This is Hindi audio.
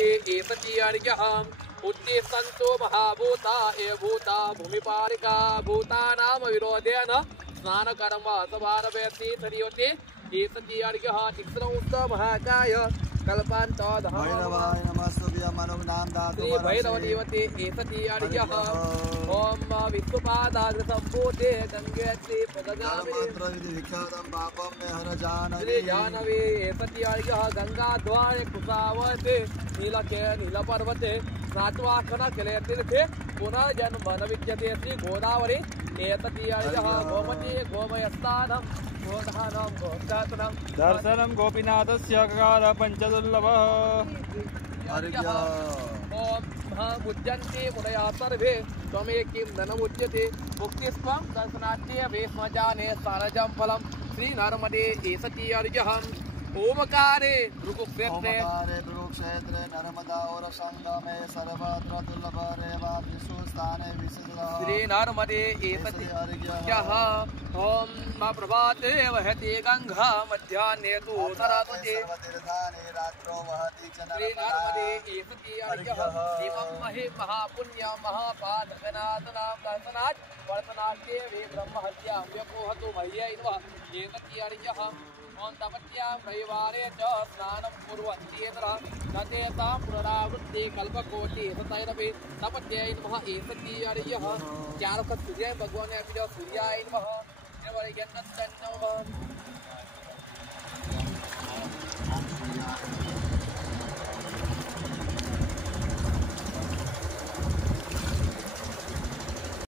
देवते एततीयर्यः उत्तिष्ठन्तो महाभूता ए भूता भूमिपालिका भूतानां विरोधेन स्नानकर्म सभारभयति तदेवते एततीयर्यः तिस्रौस्त महाकाय कल्पान्तो भैरवाय नमस्तुभ्य मनोनाम दातु श्री भैरव देवते एततीयर्यः ओम विष्णुपादाग्र संपूते गंगे श्री पदगामी मंत्र विधि विख्यातम पापम में हर जानवी श्री जानवी एततीयर्यः गंगा द्वारे कुसावते नीलके नीलपर्वते स्नात्वाखन किले तीर्थे पुनर्जन्म न विद्यते श्री गोदावरी एततीयर्यः गोमती गोमयस्तानम् दर्शनं गोपीनाथस्य गगार पंचदुर्लभः ओम मुच्यन्ते मुनयः सर्वे त्वमे किं धनमुच्यते मुक्तिस्त्वं दर्शनाट्ये वेश्मजाने सारजं फलं श्रीनर्मदे एततीयर्यः ओमकारे भृगुक्षेत्रे नर्मदा और संगमे सर्वत्र दुर्लभ रेवा विश्वस्थाने विशुद्धः श्रीनर्मदे एततीयर्यः ओम प्रभाते वहति गंगा मध्याह्ने तु सरस्वती सर्वतीर्थानि रात्रौ वहति श्रीनर्मदे एततीयर्यः इमं महि महापुण्यं महापादकनाथनां दर्शनात् वर्तनाट्ये वे ब्रह्महत्यां व्यपोहतु मह्यै नमः एततीयर्यः ओम तपत्यां रविवारे च स्नानं कुर्वन्ति यत्र न तेषां पुनरावृत्ति कल्पकोटि तैरपि तपत्यै नमः एततीयर्यः चारुक सूर्याय भगवान् सूर्याय नमः